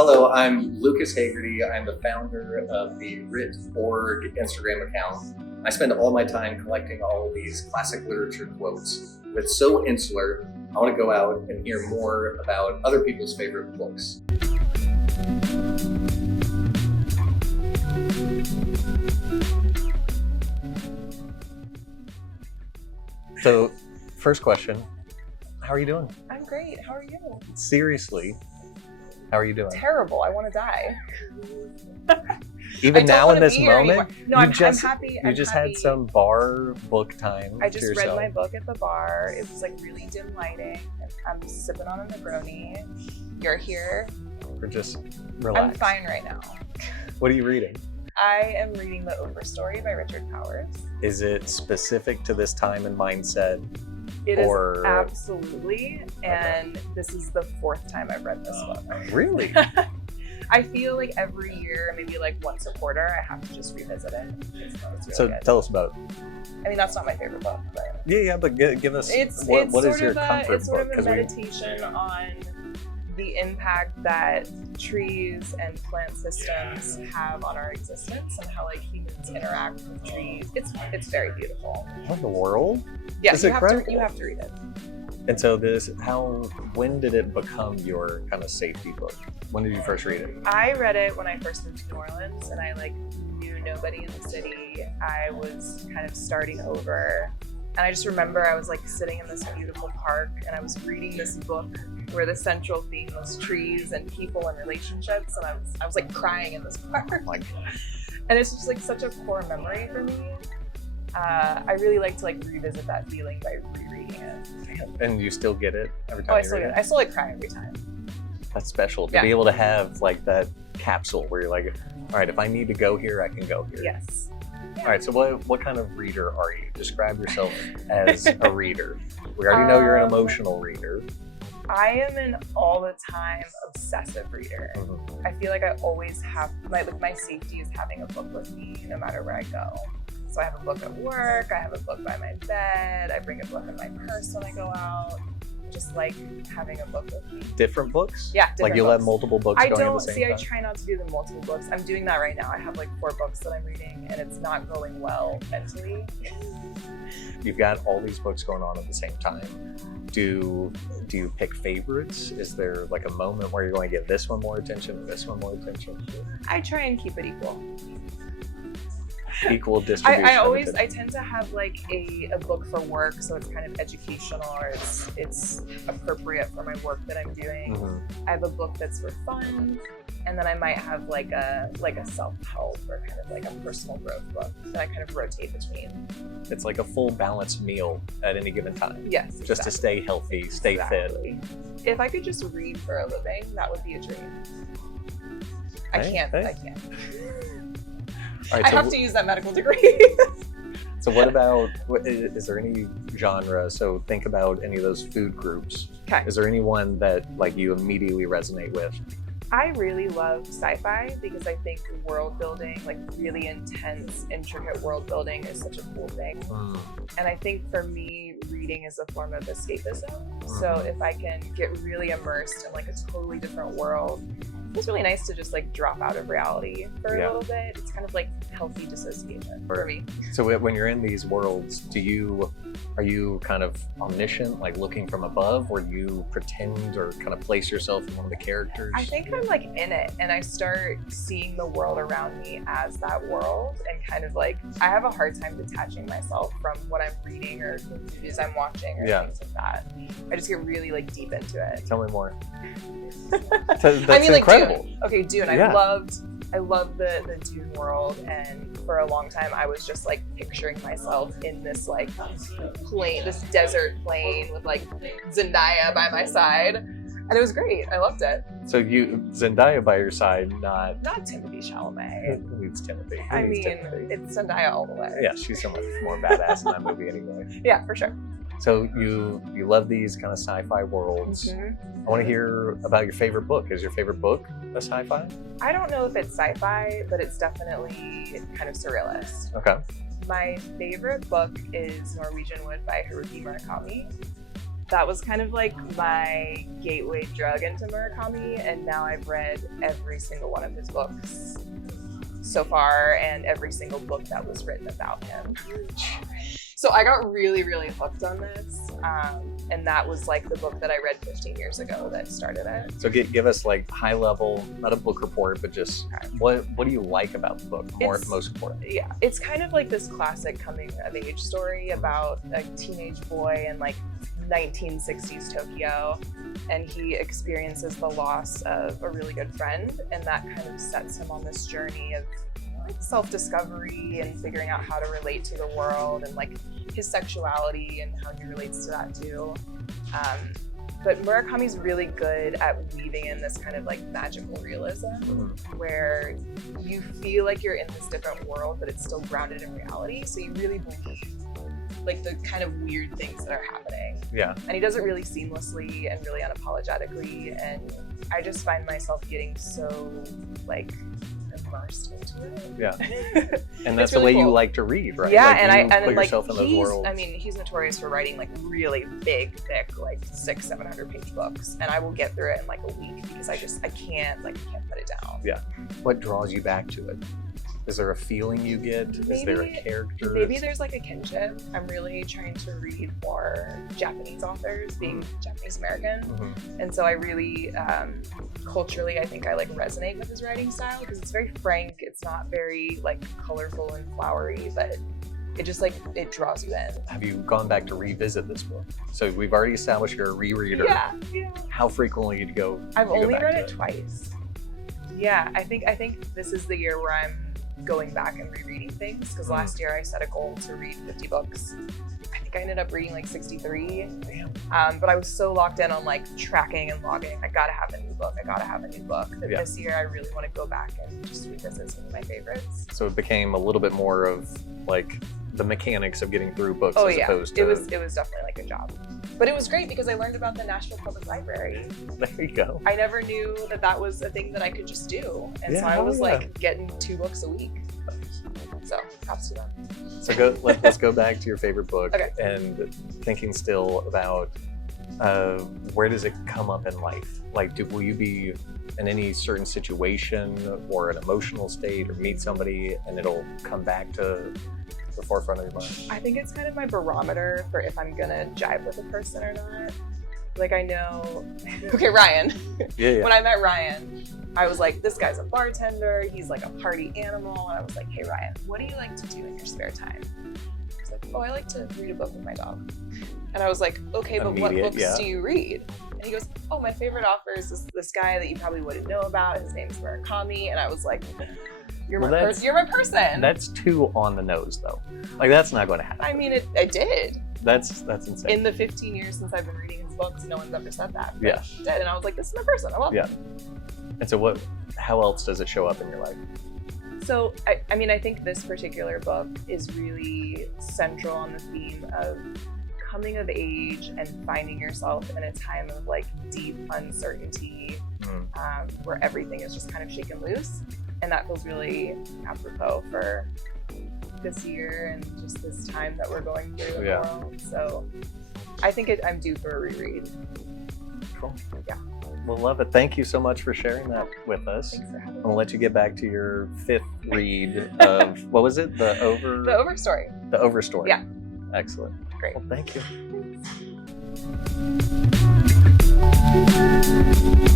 Hello, I'm Lucas Hagerty. I'm the founder of the Writ.org Instagram account. I spend all my time collecting all of these classic literature quotes. With So Insular, I want to go out and hear more about other people's favorite books. So, first question, how are you doing? I'm great. How are you? Seriously, how are you doing? Terrible. I want to die. Even now in this moment? No, I'm happy. You just had some bar book time. I just read my book at the bar. It was like really dim lighting. I'm sipping on a Negroni. You're here. Or just relax. I'm fine right now. What are you reading? I am reading The Overstory by Richard Powers. Is it specific to this time and mindset? It is absolutely, and this is the fourth time I've read this book. Really? I feel like every year, maybe like once a quarter, I have to just revisit it. It's really so good. Tell us about it. I mean, that's not my favorite book, but but give us what is your comfort it's sort book? of a meditation on the impact that trees and plant systems have on our existence and how like humans interact with trees. It's very beautiful. What in the world? Yeah, you have to read it. And so when did it become your kind of safety book? When did you first read it? I read it when I first moved to New Orleans and I knew nobody in the city. I was kind of starting over. And I just remember I was sitting in this beautiful park and I was reading this book where the central theme was trees and people and relationships. And I was crying in this park. And it's just such a core memory for me. I really like to revisit that feeling by rereading it. And you still get it every time? I still get it. I still cry every time. That's special to be able to have that capsule where you're all right, if I need to go here, I can go here. Yes. All right, so what kind of reader are you? Describe yourself as a reader. We already know you're an emotional reader. I am an all the time obsessive reader. Mm-hmm. I feel like I always have my safety is having a book with me no matter where I go. So I have a book at work, I have a book by my bed, I bring a book in my purse when I go out. I just like having a book with me. Different books? Yeah, different you books. let multiple books going at the same time? I try not to do the multiple books. I'm doing that right now. I have 4 books that I'm reading and it's not going well mentally. You've got all these books going on at the same time. Do you pick favorites? Is there a moment where you're going to give this one more attention, this one more attention? I try and keep it equal. Equal distribution. I tend to have a book for work, so it's kind of educational or it's appropriate for my work that I'm doing. Mm-hmm. I have a book that's for fun, and then I might have a self-help or kind of a personal growth book that I kind of rotate between. It's like a full balanced meal at any given time. Yes, just to stay healthy, stay fit. If I could just read for a living, that would be a dream. I can't. Right, I have to use that medical degree. So is there any genre, so think about any of those food groups. Okay. Is there anyone that you immediately resonate with? I really love sci-fi because I think world building, really intense, intricate world building is such a cool thing. And I think for me, reading is a form of escapism. So if I can get really immersed in a totally different world, it's really nice to just drop out of reality for a little bit. It's kind of healthy dissociation for me. So when you're in these worlds, are you kind of omniscient, looking from above, or do you pretend or kind of place yourself in one of the characters? I think I'm in it and I start seeing the world around me as that world and kind of I have a hard time detaching myself from what I'm reading or the movies I'm watching or things like that. I just get really deep into it. Tell me more. That's incredible. Dune. Okay, Dune. Yeah. I loved the Dune world, and for a long time I was just picturing myself in this plain, this desert plain with Zendaya by my side, and it was great. I loved it. So Zendaya by your side, not Timothée Chalamet. Who needs Timothy? It's Zendaya all the way. Yeah, she's so much more badass in that movie anyway. Yeah, for sure. So you love these kind of sci-fi worlds. Mm-hmm. I want to hear about your favorite book. Is your favorite book a sci-fi? I don't know if it's sci-fi, but it's definitely kind of surrealist. Okay. My favorite book is Norwegian Wood by Haruki Murakami. that was kind of like my gateway drug into Murakami, and now I've read every single one of his books so far and every single book that was written about him. So I got really, really hooked on this, and that was like the book that I read 15 years ago that started it. So give us like high level, not a book report, but just what do you like about the book most importantly? Yeah, it's kind of like this classic coming of age story about a teenage boy in like 1960s Tokyo, and he experiences the loss of a really good friend, and that kind of sets him on this journey of self-discovery and figuring out how to relate to the world, and like his sexuality and how he relates to that too. But Murakami's really good at weaving in this kind of like magical realism where you feel like you're in this different world, but it's still grounded in reality. So you really believe like the kind of weird things that are happening. Yeah. And he does it really seamlessly and really unapologetically. And I just find myself getting so like immersed into it. Yeah. And that's really the way you like to read, right? Yeah, like and put yourself in those worlds. I mean, he's notorious for writing like really big, thick, like 600-700 page books, and I will get through it in like a week because I can't put it down. Yeah. What draws you back to it? Is there a feeling you get? Is there a character? Maybe there's like a kinship. I'm really trying to read more Japanese authors, being Japanese American. And so I really, culturally, I think I like resonate with his writing style because it's very frank. It's not very like colorful and flowery, but it just like, it draws you in. Have you gone back to revisit this book? So we've already established you're a rereader. Yeah. How frequently do you go? I've only read it twice. Yeah, I think this is the year where I'm going back and rereading things, because last year I set a goal to read 50 books. I think I ended up reading like 63. Damn. But I was so locked in on like tracking and logging. I gotta have a new book. That this year I really want to go back and just revisit some of my favorites. So it became a little bit more of like the mechanics of getting through books opposed to... It was definitely like a job. But it was great because I learned about the Nashville Public Library. There you go. I never knew that was a thing that I could just do. And so I was like getting 2 books a week. So props to them. So let's go back to your favorite book. Okay. And thinking still about where does it come up in life? Like, will you be in any certain situation or an emotional state or meet somebody and it'll come back to the forefront of your mind? I think it's kind of my barometer for if I'm gonna jive with a person or not. Like I know, okay, Ryan. Yeah. When I met Ryan, I was like, this guy's a bartender. He's like a party animal. And I was like, hey, Ryan, what do you like to do in your spare time? He's like, oh, I like to read a book with my dog. And I was like, okay, but what books do you read? And he goes, oh, my favorite author is this guy that you probably wouldn't know about. His name's Murakami. And I was like, you're my person. That's too on the nose, though. Like, that's not going to happen. I mean, it did. That's insane. In the 15 years since I've been reading his books, no one's ever said that. Yeah. It did. And I was like, this is my person. I love him. And so how else does it show up in your life? So, I mean, I think this particular book is really central on the theme of coming of age and finding yourself in a time of like deep uncertainty, where everything is just kind of shaken loose. And that feels really apropos for this year and just this time that we're going through in the world. So I think I'm due for a reread. Cool. Yeah. We'll love it. Thank you so much for sharing that with us. Thanks for having me. I'm gonna let you get back to your 5th read of, what was it? The Overstory. The Overstory. Yeah. Excellent. Great. Well, thank you. Thanks.